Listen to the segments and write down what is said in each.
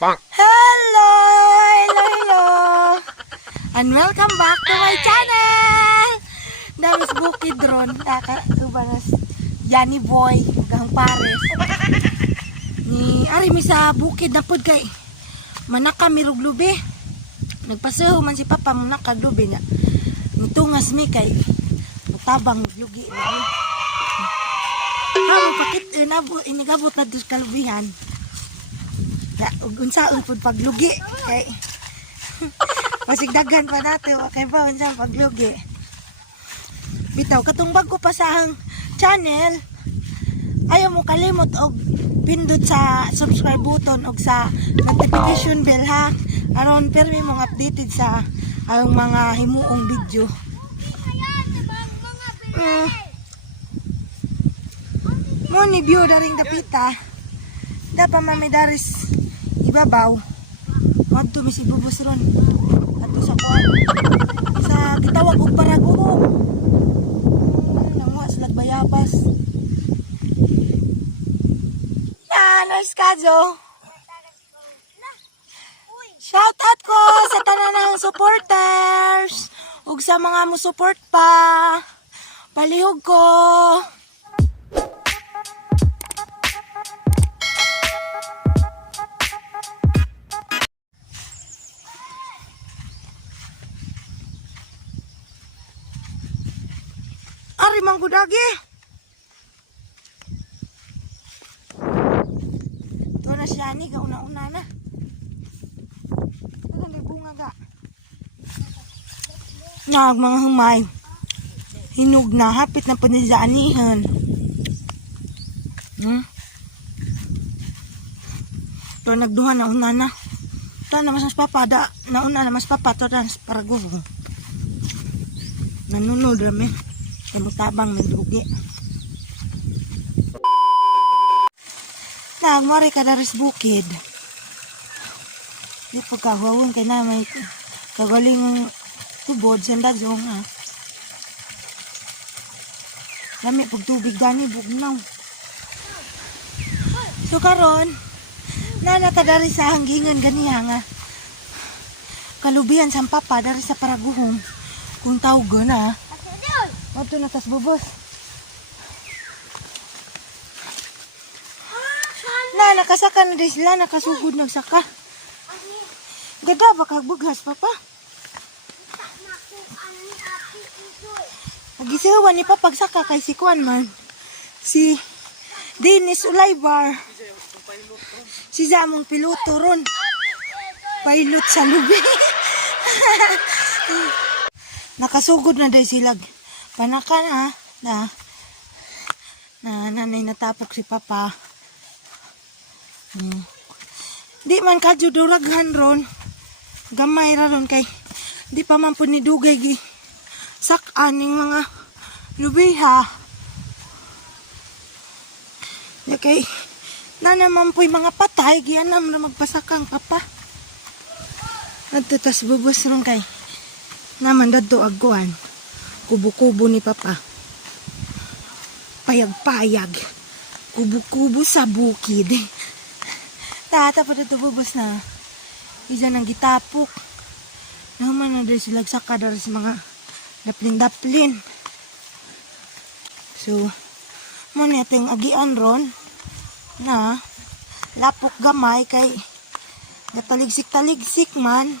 Hello, hello, hello, and welcome back to my channel. Damis bukid ron, kabangas Johnny Boy, gang pares. Ni ari mi sa bukid na pud kay manaka mi ruglubi. Nagpaseho man si Papa mo nakaglubi nga. Nitungas mi kay tabang lugi na. Hamon pakit inigabot na dus kalubihan. Unsaon pud paglugi kay pasigdagan pa nato kay ba unsa paglugi. Bitaw katong bago pa sa hang channel, ayaw mo kalimot og pindot sa subscribe button og sa notification bell ha, aron permi mong updated sa ang mga himuong video. Mo ni view daring dapita dapa mamidaris ibabaw adto mi si bubos ron adto sa kuan sa gitawag og paraguhong nanguha sila bayabas nice kadyo. Shout out ko sa tanan ng supporters ug sa mga mo support pa palihog ko. Ari manggudagi. Ito na siya ni, kauna-una na. Ano may bunga ga? Nag mga humay. Hinug na, hapit na panizaanihan. Ito nagduha na una na. Ito na mas papa, nauna na mas papa, ito na para guhong. Nanunod rami. Kamutabang nagdugi. Nagmari ka daris bukid. Di pagkahawon kay na may kagaling tubod sanda jong ha. Lami pag tubig gani bugnaw. So karon nanata daris sa hanggingan ganiha nga. Kalubihan sa papa daris sa paraguhong kung tawag na. Ato na tas bubos. Na nakasaka na din sila, nakasugod nagsaka. Gada ba kagbugkas papa? Nagisawan ni Papa pagsaka kay si Kuan man. Si Dennis Ulaybar. Si Zamong piloto ron. Pilot sa lubi. Nakasugod na din sila. Panakan na nanay natapok si Papa. Di man kadyo duraghan ron. Gamay ra ron kay di pa man po ni dugay gi sak-aning mga lubiha. Di kay na naman po'y mga patay gianam na magpasakang Papa. Adto tas bubos ron kay naman dadto agkuan. Kubo-kubo ni Papa. Payag-payag. Kubo-kubo sa bukid. Tata pa dito bubos na. Isa ng gitapok. Naman na dahil sila sakadar sa mga daplin-daplin. So, muna yung agian ron na lapok gamay kay nataligsik-taligsik man.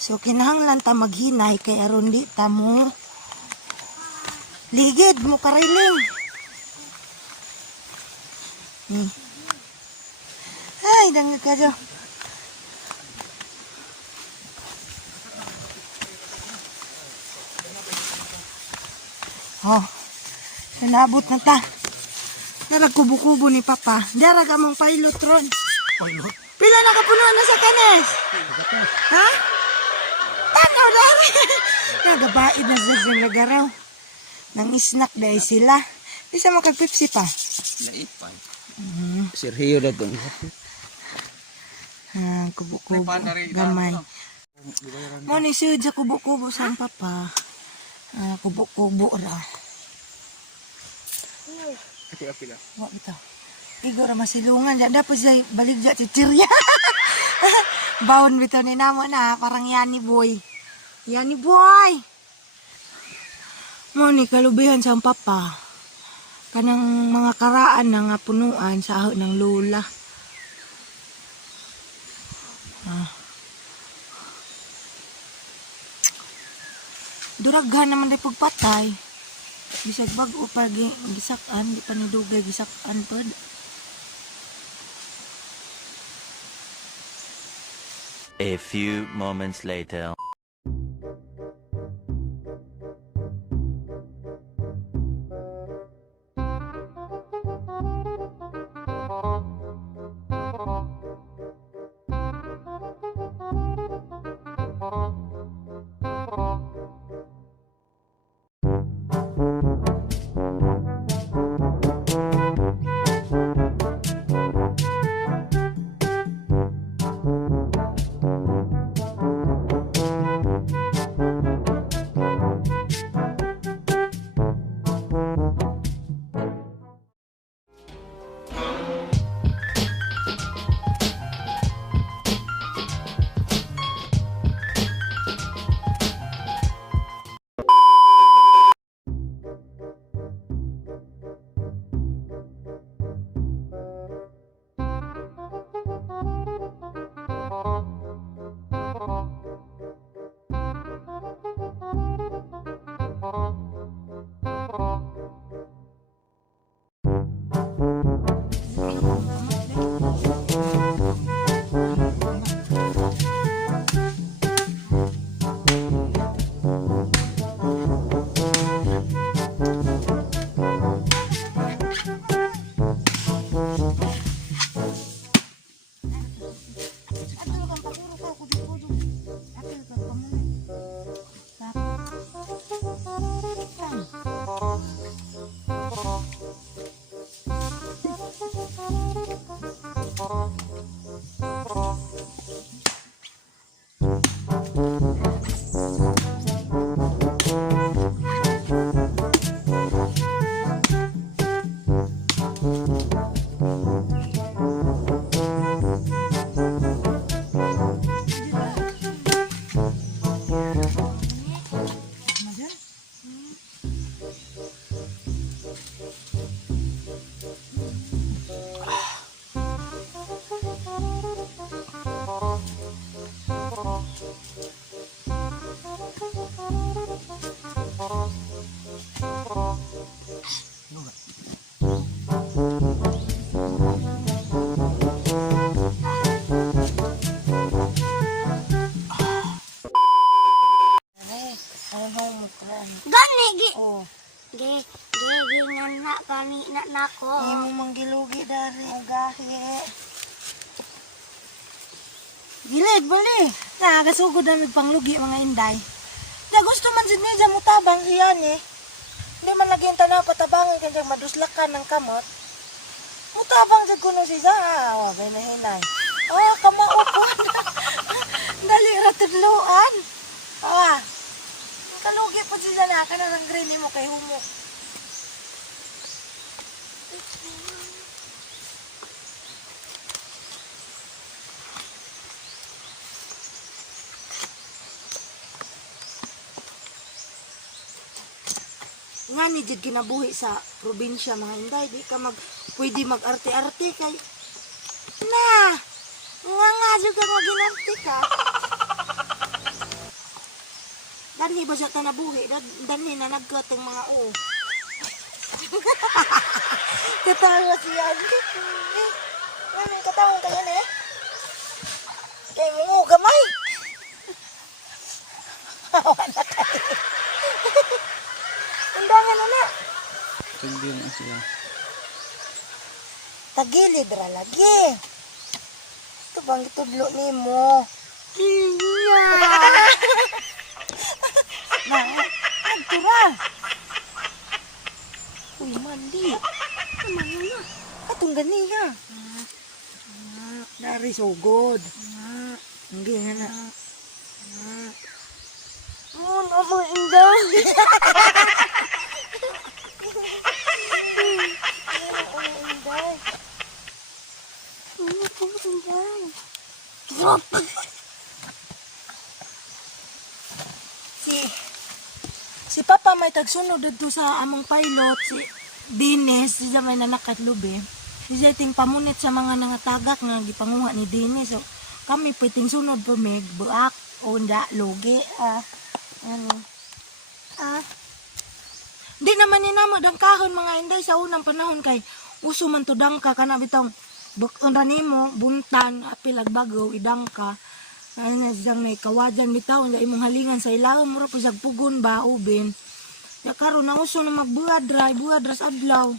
So, kinahanglan ta maghinay kay aron di ta mo ligid mo kariling. Ay, dangag ka dyan. Oh, sinabot na ta. Darag kubo-kubo ni Papa. Darag among pilot ron. Pilot? Pila nakapunuan na sa kanes? Ha? Tanaw dami. Nagabaid na sa nagaraw. Nang snack dahil sila. Isa mo kay Pepsi pa. Naipay. Serhiyo na ito. Kubo-kubo. Gamay. Mani sud sa kubo-kubo sa Papa. Kubo-kubo ra. Api-api lang. Wa bitaw. Igo ra masilungan dyan. Dapat siya balik dyan chichirya. Baon bito ni namo na. Parang Yani Boy. Yani Boy! Mo ni kalubihan sa papa. Kanang mga karaan na nga punuan sa aho ng lula. Duraghan naman rin pagpatay. Bisag bag-o pa gisakan, di pa nidugay gisakan pod. A few moments later. Gani gi. Oh, Gi na kani na nako. imo manggilugi dari ang gahi. Gilid bali. Nagasugod na panglugi mga inday. Na gusto man jud niya mo tabang iyan eh. Hindi man lagi yung tanaw patabangan kanya maduslakan ng kamot. Mutabang jud kuno si Sa. Wagay na hinay. Kamaupon. Dali ra tudloan. Kalugi po siya na ka na ng green mo kay humok. Nga ni jud kinabuhi sa probinsya mga inday, di ka pwede mag-arte-arte kay na nga jud ka mag-arte ka. Dani ba siya kanabuhi? Dani na nagkatang mga o. Katawa siya. Anong katawang kaya na eh? Kaya mo gamay. Hawa na kayo. Undangan na na. Tugdi na siya. Tagilid ra lagi. Ito bang itudlo ni mo? Iya. Nagtura. Uy, mandi. Mana na? Katong gani ha. Dari sugod. Hindi nga na. Ano mo inday? Si Papa may tagsunod dito sa among pilot, si Dines, siya may nanakat lubi. Siya ting pamunit sa mga nangatagak nga gipanguha ni Dines. So, kami pwedeng sunod po may buak o nda, logi. Di naman ni namo dangkahon mga inday sa unang panahon kay uso man to dangka kana bitong bukon nimo buntan apilag bago idangka. Ano siyang may kawajan bitaw nga imong halingan sa ilaw mura pa siyang pugon ba ubin. Ya karon na uso na magbuad sa adlaw.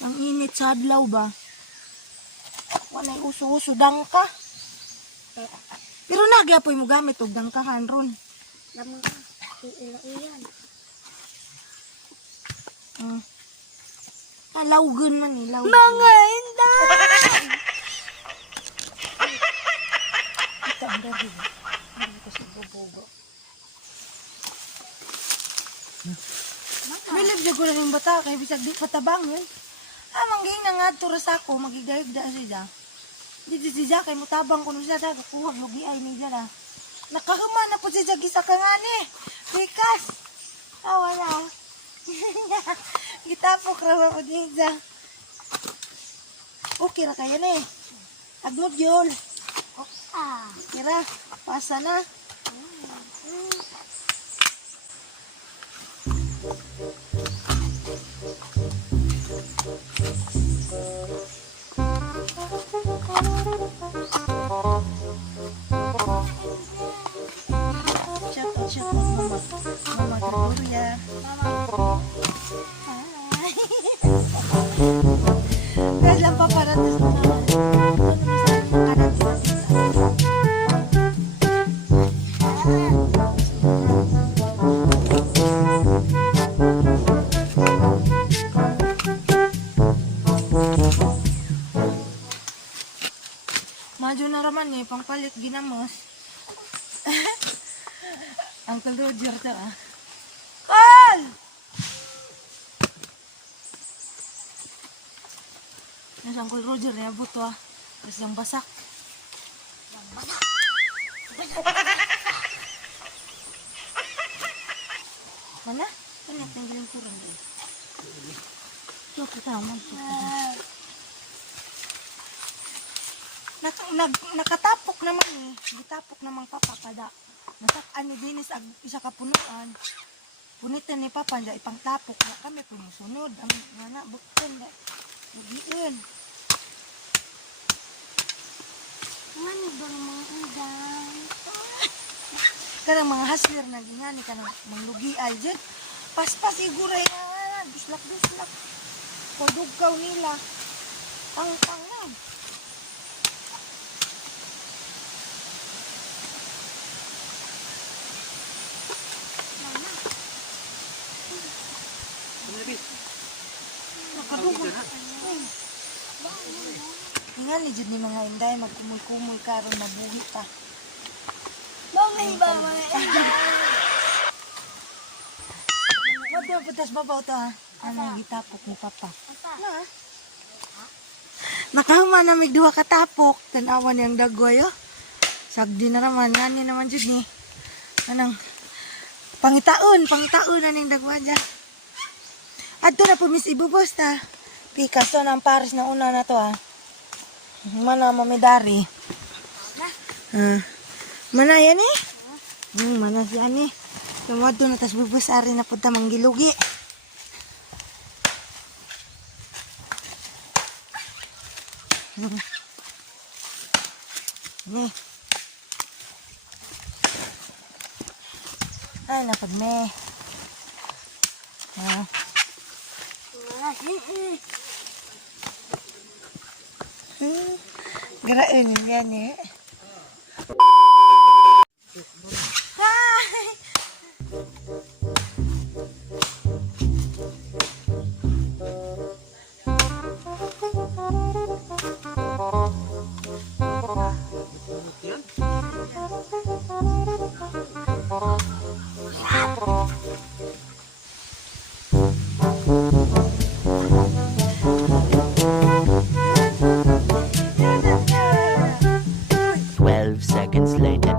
Ang init sa adlaw ba. Wala uso dangka. Pero nagyapoy mo gamit og dangkahan ron. Lamang iyan. Lawgan man ni lawgan. Mga inday! Ito ang dali. Hindi ko siya bubugo. Milib siya ko na yung bata kaya bisag di patabang yun. Mangging na nga turas ako, magigayagda siya. Dito siya kay mutabang ko siya dahil kukuha lugi ay niya na. Nakahuma na po siya gisa ka nga ni. Bikas. Wala. Gitapok rawa po niya. Okay ra kaya na eh. Aglog yun. Kira, pasa na. Shout out, Mama Gloria. Kaya lang pa para Madyo na raman eh, pangpalit ginamos. Uncle Roger to Call! Nasa Uncle Roger niya buto Tapos yung basak. Mana? Ano tinggalin kurang din? Ito kita naman. Nakatapok naman eh. Gitapok naman Papa kada. Nasakaan ni Dennis ag isa ka punuan. Punitan ni Papa nda ipang tapok na kami pumusunod. Ang nga bukton da. Lugiin. Ano ba mga inday? Karang mga haslir na gingani ka ng manglugi ay dyan. Paspas iguray na. Duslak. Padugaw nila. Pang na. Ingan ni jud ni mga inday magkumoy-kumoy karon mabuhi pa. Mamay ba mga inday? Wala putas babaw to ha. Ano gitapok ni Papa. Na. Nakahuma na mig duha ka tapok, tan-awan yang dagoy oh. Sagdi na raman ngani naman jud ni. Anang pangitaon na ning dagwa dyan. Adto na po Miss Ibubos ta. Picasso ng Paris na una na to ha. Mana mamedari. Mana yan eh? Mana si ani. Tumod doon na tas bubos ari na punta manggilugi. Ni. Ay napagme. Gerain yan eh. Hi! 12 seconds later.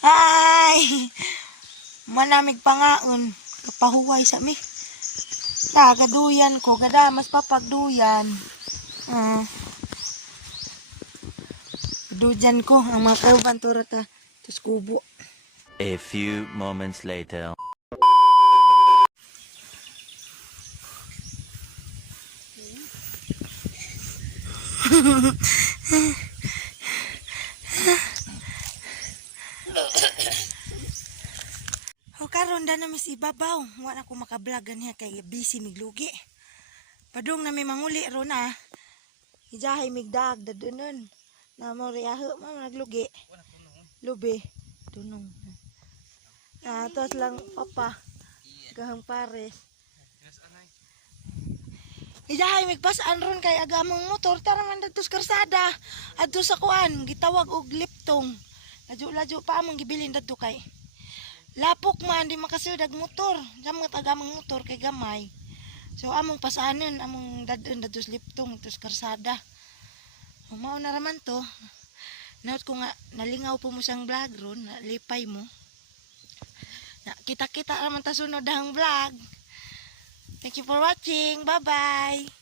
Ay! Manamig pangaon. Kapahuway sa mi. Tagaduyan ko. Gadamas papagduyan. Duyan ko. Ang mga kauban turata. Tapos kubo. A few moments later. O karon da na mi si Babaw. Wala ko makablagan niya kay busy miglugi. Padung na mi manguli ron Ijahay migdag dadunon. Na mo riyaho mo naglugi. Lubi. Tunong. Tos lang papa. Gahang pares. Ijahay migpasaan ron kay agamong motor tara man dadto sa karsada. Adto sa kuan gitawag og liptong. Lajo-lajo pa among gibilin dadto kay lapok man di makasudag motor. Jamot agamang motor kay gamay. So among pasaanon among dadon dadto sa liptong tus karsada. Mao na raman to. Naot ko nga nalingaw po mo siyang vlog ron, lipay mo. Kita-kita raman ta sunod ang vlog. Thank you for watching. Bye-bye.